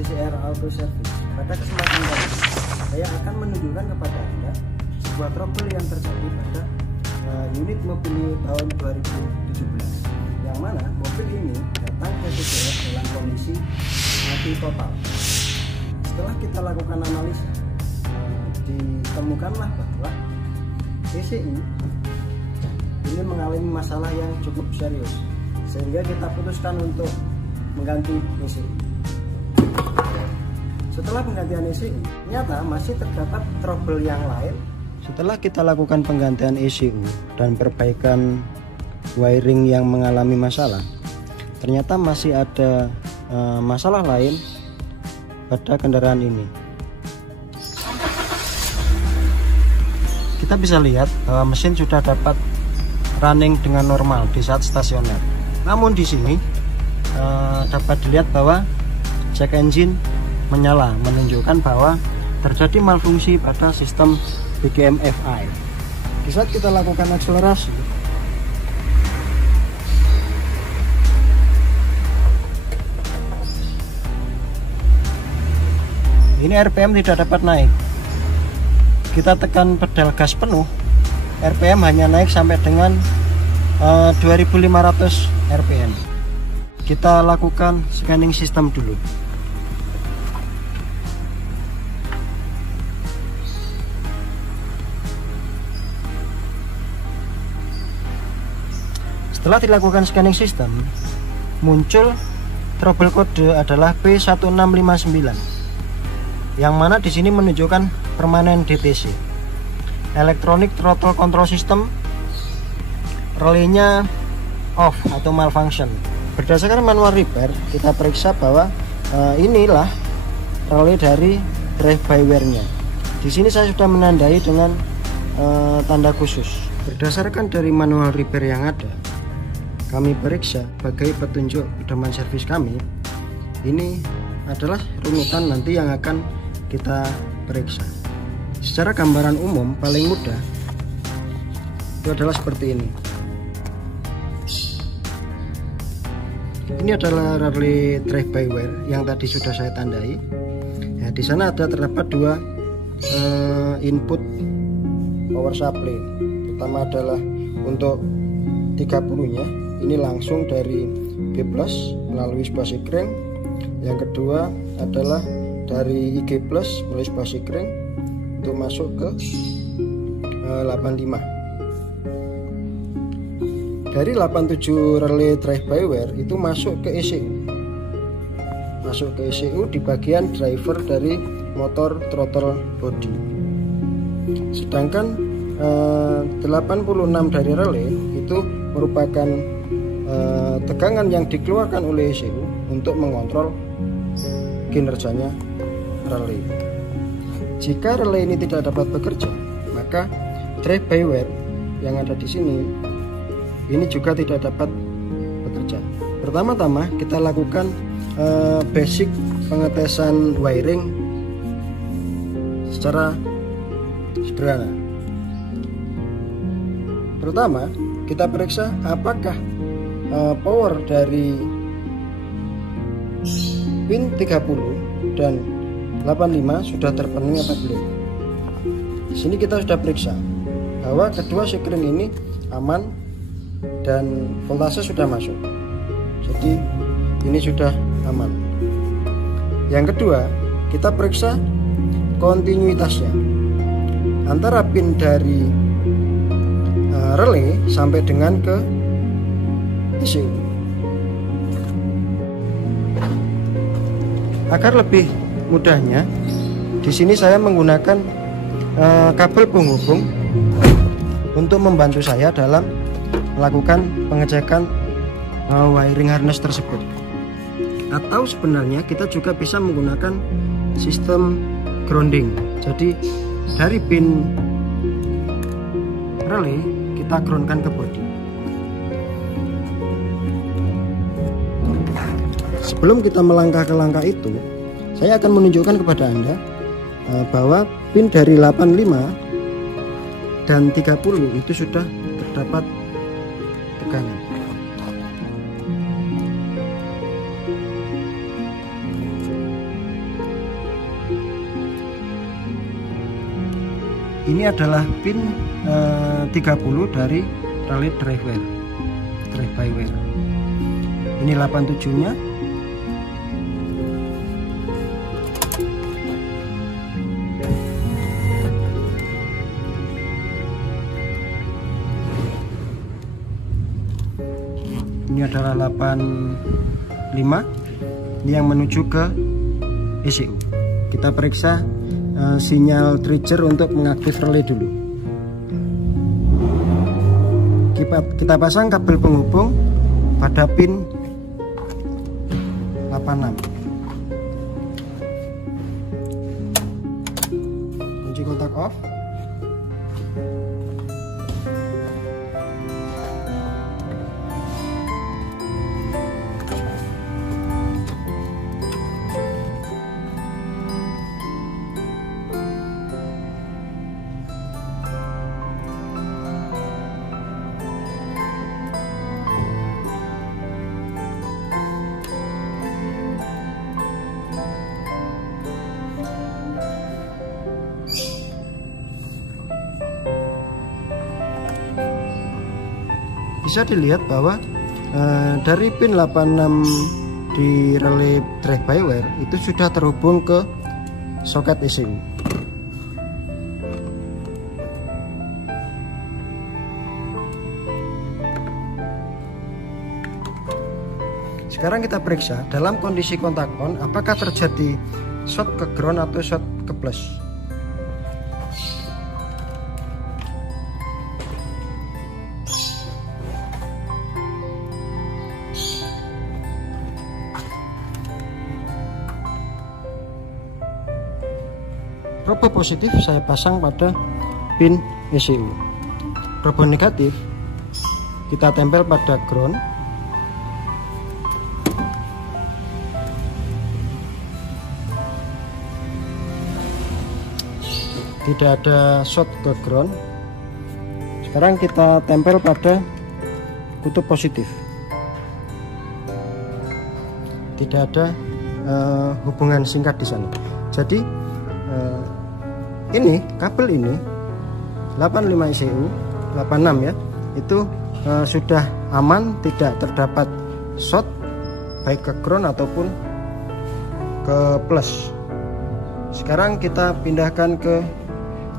CCR Auto Service. Pada kesempatan kali ini, saya akan menunjukkan kepada Anda sebuah trouble yang terjadi pada unit mobil tahun 2017, yang mana mobil ini datang ke CCR dalam kondisi mati total. Setelah kita lakukan analisa, ditemukanlah bahwa ECU ini mengalami masalah yang cukup serius, sehingga kita putuskan untuk mengganti ECU. Setelah penggantian ECU, ternyata masih terdapat trouble yang lain. Setelah kita lakukan penggantian ECU dan perbaikan wiring yang mengalami masalah, ternyata masih ada masalah lain pada kendaraan ini. Kita bisa lihat bahwa mesin sudah dapat running dengan normal di saat stasioner. Namun di sini dapat dilihat bahwa check engine menyala, menunjukkan bahwa terjadi malfungsi pada sistem BGM-FI. Di saat kita lakukan akselerasi, ini RPM tidak dapat naik. Kita tekan pedal gas penuh, RPM hanya naik sampai dengan 2500 RPM. Kita lakukan scanning sistem dulu. Setelah dilakukan scanning sistem, muncul trouble kode adalah P1659, yang mana di sini menunjukkan permanen DTC, Electronic Throttle Control System, relaynya off atau malfunction. Berdasarkan manual repair, kita periksa bahwa inilah relay dari drive by wire-nya. Di sini saya sudah menandai dengan tanda khusus. Berdasarkan dari manual repair yang ada, kami periksa sebagai petunjuk pedoman servis kami. Ini adalah runutan nanti yang akan kita periksa. Secara gambaran umum paling mudah itu adalah seperti ini. Ini adalah relay drive by wire yang tadi sudah saya tandai. Ya, di sana terdapat dua input power supply. Pertama adalah untuk 30-nya, ini langsung dari B+ melalui spasi crank. Yang kedua adalah dari IG+ melalui spasi crank untuk masuk ke 85. Dari 87 relay drive by wire itu masuk ke ECU. Masuk ke ECU di bagian driver dari motor throttle body. Sedangkan 86 dari relay itu merupakan tegangan yang dikeluarkan oleh ECU untuk mengontrol kinerjanya relay. Jika relay ini tidak dapat bekerja, maka drive by wire yang ada di sini ini juga tidak dapat bekerja. Pertama-tama kita lakukan basic pengetesan wiring secara sederhana. Pertama, kita periksa apakah power dari pin 30 dan 85 sudah terpenuhi atau belum. Di sini kita sudah periksa bahwa kedua sekring ini aman dan voltase sudah masuk. Jadi ini sudah aman. Yang kedua, kita periksa kontinuitasnya antara pin dari relay sampai dengan ke ECU. Agar lebih mudahnya, di sini saya menggunakan kabel penghubung untuk membantu saya dalam melakukan pengecekan wiring harness tersebut. Atau sebenarnya kita juga bisa menggunakan sistem grounding. Jadi dari pin relay kita groundkan ke bodi. Sebelum kita melangkah ke langkah itu, saya akan menunjukkan kepada Anda bahwa pin dari 85 dan 30 itu sudah terdapat tegangan. ini adalah pin 30 dari relay drive by wire. Ini 87 nya. Ini adalah 85, ini yang menuju ke ECU. Kita periksa sinyal trigger untuk mengaktif relay dulu. Kita pasang kabel penghubung pada pin 86. Kunci kontak off. Bisa dilihat bahwa dari pin 86 di relay drive by wire itu sudah terhubung ke soket ECU. Sekarang kita periksa dalam kondisi kontak on apakah terjadi short ke ground atau short ke plus. Probe positif saya pasang pada pin ECU. Probe negatif kita tempel pada ground. Tidak ada short ke ground. Sekarang kita tempel pada kutub positif. Tidak ada hubungan singkat di sana. Jadi ini kabel ini 85 ECU 86 ya, itu sudah aman, tidak terdapat short baik ke ground ataupun ke plus. Sekarang kita pindahkan ke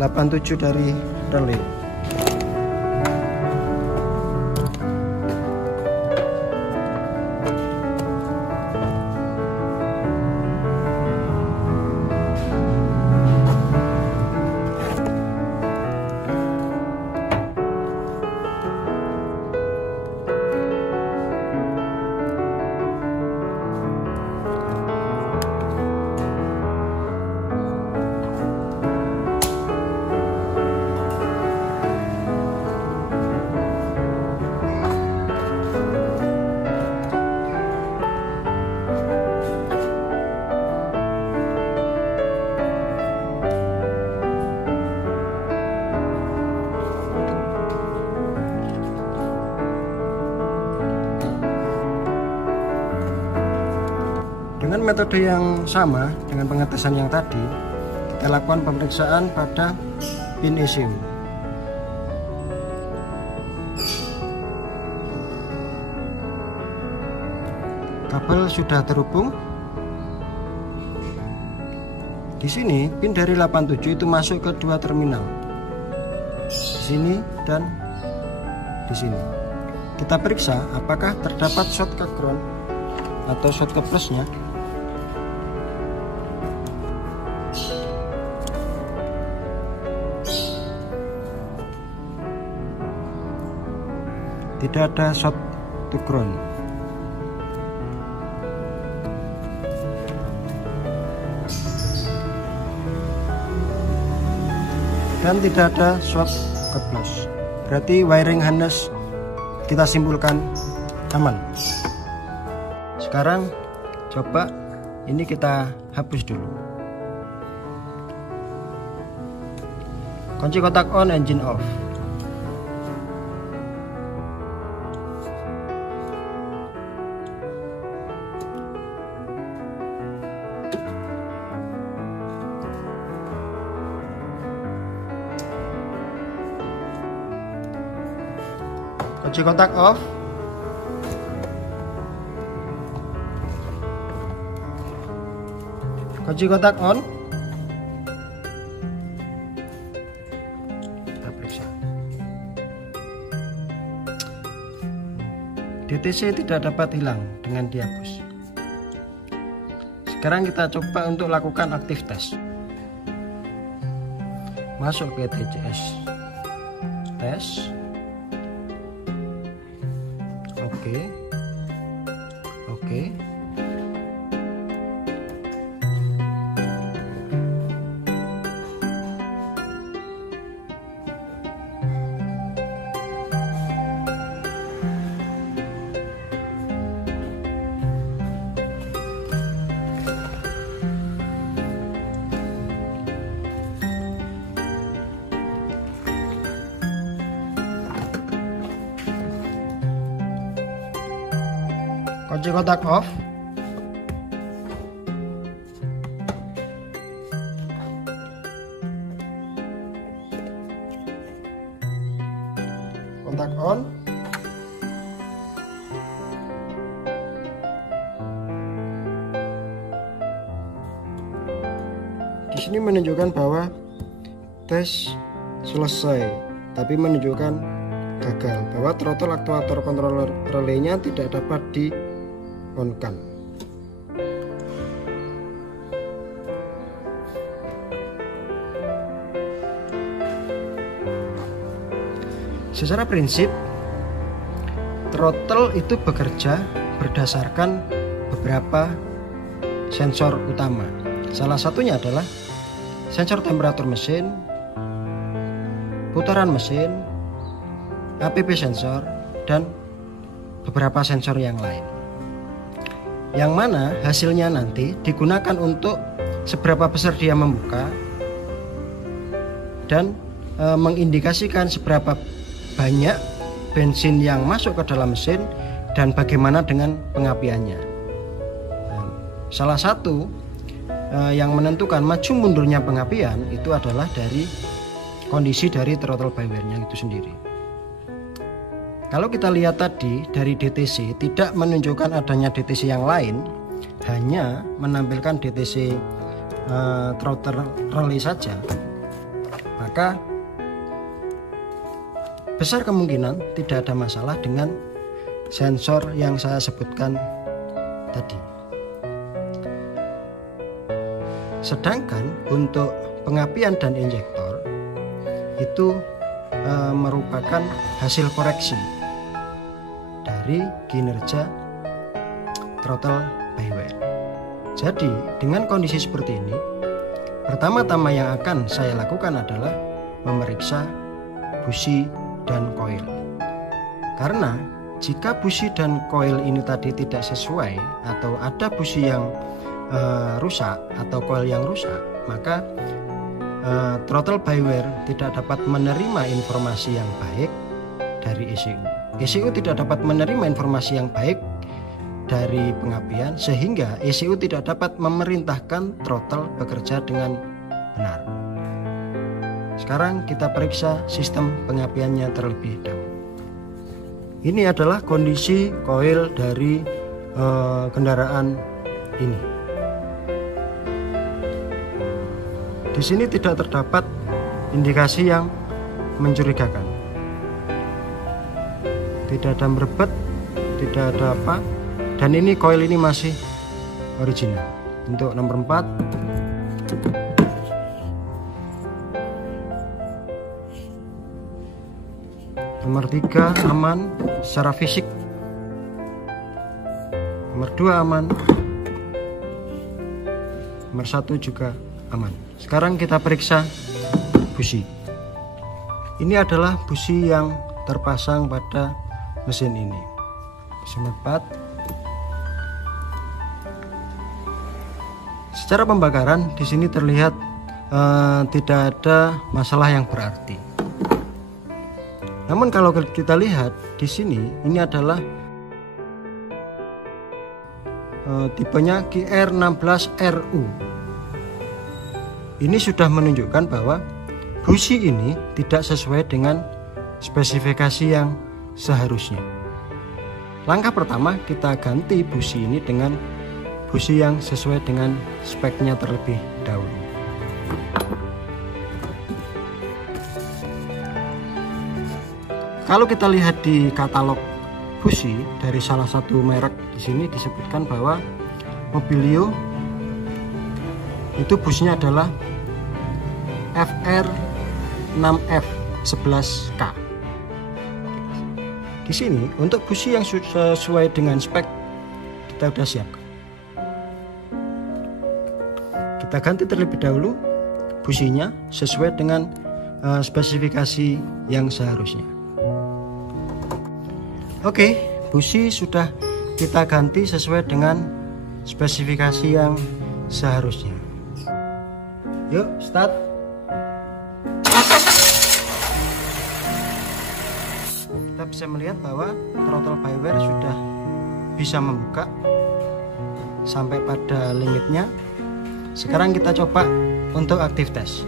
87 dari relay. Dengan metode yang sama dengan pengetesan yang tadi, kita lakukan pemeriksaan pada pin ECU. Kabel sudah terhubung. Di sini pin dari 87 itu masuk ke dua terminal. Di sini dan di sini. Kita periksa apakah terdapat short ke ground atau short ke plusnya. Tidak ada short to ground. Dan tidak ada short ke plus. Berarti wiring harness kita simpulkan aman. Sekarang coba ini kita hapus dulu. Kunci kontak on, engine off. Kunci kontak off. Kunci kontak on. Kita periksa. DTC tidak dapat hilang dengan dihapus. Sekarang kita coba untuk lakukan aktif tes. Masuk ke TCS tes. Oke. Kunci kontak off. Kontak on. Di sini menunjukkan bahwa tes selesai, tapi menunjukkan gagal, bahwa throttle aktuator controller relaynya tidak dapat di-on-kan. Secara prinsip, throttle itu bekerja berdasarkan beberapa sensor utama. Salah satunya adalah sensor temperatur mesin, putaran mesin, APP sensor, dan beberapa sensor yang lain. Yang mana hasilnya nanti digunakan untuk seberapa besar dia membuka dan mengindikasikan seberapa banyak bensin yang masuk ke dalam mesin dan bagaimana dengan pengapiannya. Salah satu yang menentukan maju mundurnya pengapian itu adalah dari kondisi dari throttle by wire-nya itu sendiri. Kalau kita lihat tadi dari DTC tidak menunjukkan adanya DTC yang lain, hanya menampilkan DTC throttle relay saja, maka besar kemungkinan tidak ada masalah dengan sensor yang saya sebutkan tadi. Sedangkan untuk pengapian dan injektor itu merupakan hasil koreksi dari kinerja throttle by wire. Jadi dengan kondisi seperti ini, pertama-tama yang akan saya lakukan adalah memeriksa busi dan koil. Karena jika busi dan koil ini tadi tidak sesuai atau ada busi yang rusak atau koil yang rusak, maka throttle by wire tidak dapat menerima informasi yang baik dari ECU. ECU tidak dapat menerima informasi yang baik dari pengapian, sehingga ECU tidak dapat memerintahkan throttle bekerja dengan benar. Sekarang kita periksa sistem pengapiannya terlebih dahulu. Ini adalah kondisi koil dari kendaraan ini. Di sini tidak terdapat indikasi yang mencurigakan. Tidak ada merebet, tidak ada apa. Dan ini koil ini masih original. Untuk nomor 4, nomor 3 aman secara fisik, nomor 2 aman, nomor 1 juga aman. Sekarang kita periksa busi. Ini adalah busi yang terpasang pada mesin ini. Busi 4. Secara pembakaran di sini terlihat tidak ada masalah yang berarti. Namun kalau kita lihat di sini, ini adalah tipenya QR16RU. Ini sudah menunjukkan bahwa busi ini tidak sesuai dengan spesifikasi yang seharusnya. Langkah pertama, kita ganti busi ini dengan busi yang sesuai dengan speknya terlebih dahulu. Kalau kita lihat di katalog busi dari salah satu merek, di sini disebutkan bahwa Mobilio itu businya adalah FR6F11K. Di sini untuk busi yang sesuai dengan spek kita sudah siapkan. Kita ganti terlebih dahulu businya sesuai dengan spesifikasi yang seharusnya. Oke, busi sudah kita ganti sesuai dengan spesifikasi yang seharusnya. Yuk, start. Kita bisa melihat bahwa throttle by wire sudah bisa membuka sampai pada limitnya. Sekarang kita coba untuk active test.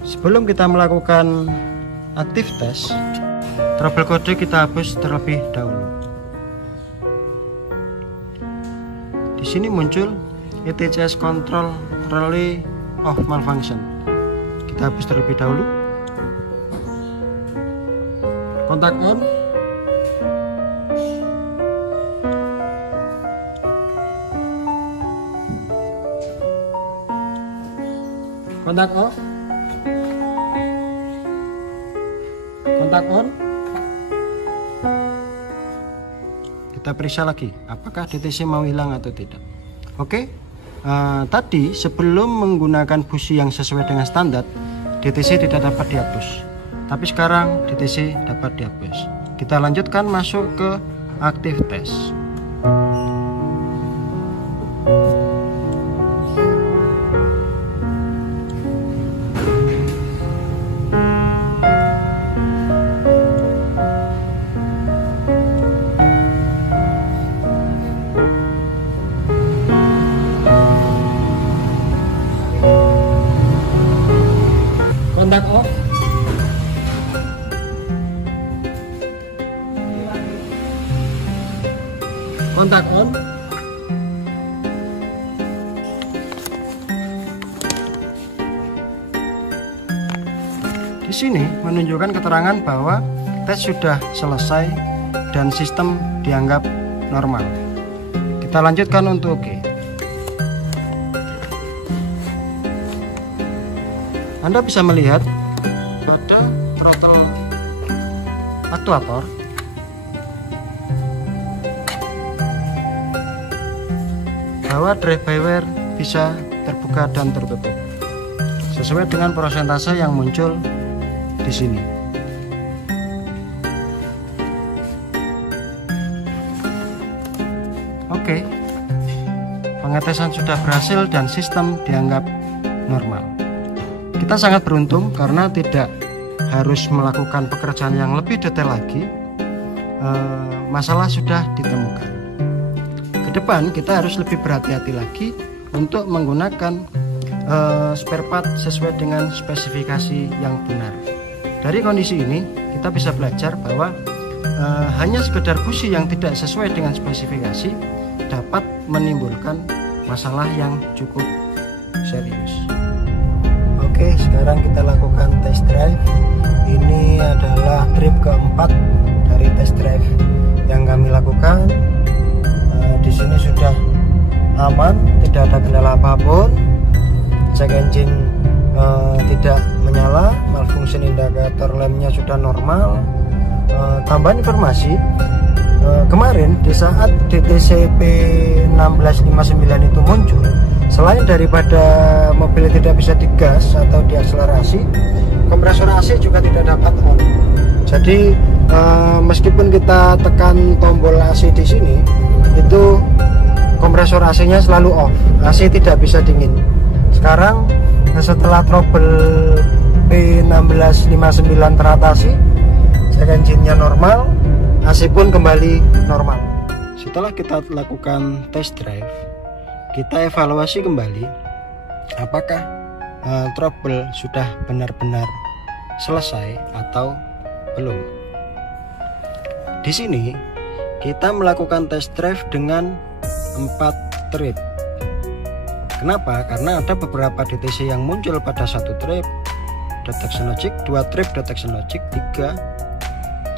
Sebelum kita melakukan active test, trouble kode kita hapus terlebih dahulu. Di sini muncul ETCS control relay of malfunction. Kita hapus terlebih dahulu. Kontak on. Kontak off. Kontak on. Kita periksa lagi apakah DTC mau hilang atau tidak. Oke. Tadi sebelum menggunakan busi yang sesuai dengan standar, DTC tidak dapat dihapus, tapi sekarang DTC dapat dihapus. Kita lanjutkan masuk ke active test. Kontak off. Kontak on. Di sini menunjukkan keterangan bahwa tes sudah selesai dan sistem dianggap normal. Kita lanjutkan untuk OK. Anda bisa melihat pada throttle aktuator bahwa drive by wire bisa terbuka dan tertutup sesuai dengan persentase yang muncul di sini. Oke, pengetesan sudah berhasil dan sistem dianggap normal. Kita sangat beruntung karena tidak harus melakukan pekerjaan yang lebih detail lagi. Masalah sudah ditemukan. Ke depan kita harus lebih berhati-hati lagi untuk menggunakan spare part sesuai dengan spesifikasi yang benar. Dari kondisi ini kita bisa belajar bahwa hanya sekedar busi yang tidak sesuai dengan spesifikasi dapat menimbulkan masalah yang cukup serius. Oke, sekarang kita lakukan test drive. Ini adalah trip keempat dari test drive yang kami lakukan. Di sini sudah aman, tidak ada kendala apapun. Check engine tidak menyala, malfunction indikator lamp-nya sudah normal. Tambahan informasi, kemarin di saat DTC P1659 itu muncul, selain daripada mobil tidak bisa digas atau diakselerasi, kompresor AC juga tidak dapat on. Jadi meskipun kita tekan tombol AC di sini, itu kompresor AC-nya selalu off. AC tidak bisa dingin. Sekarang setelah trouble P1659 teratasi, check engine-nya normal, AC pun kembali normal. Setelah kita lakukan test drive, kita evaluasi kembali apakah trouble sudah benar-benar selesai atau belum. Di sini kita melakukan test drive dengan 4 trip. Kenapa? Karena ada beberapa DTC yang muncul pada satu trip detection logic, 2 trip detection logic, 3.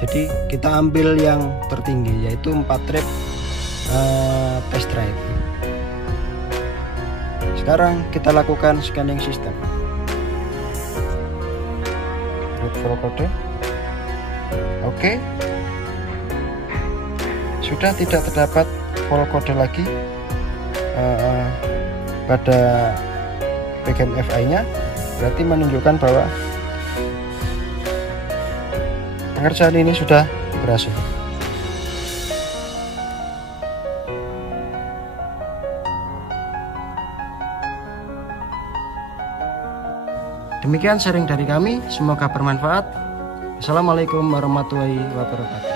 Jadi kita ambil yang tertinggi, yaitu 4 trip test drive. Sekarang kita lakukan scanning system. Full kode. Oke. Sudah tidak terdapat full kode lagi pada bagian FI nya, berarti menunjukkan bahwa pengerjaan ini sudah berhasil. Demikian sharing dari kami, semoga bermanfaat. Assalamualaikum warahmatullahi wabarakatuh.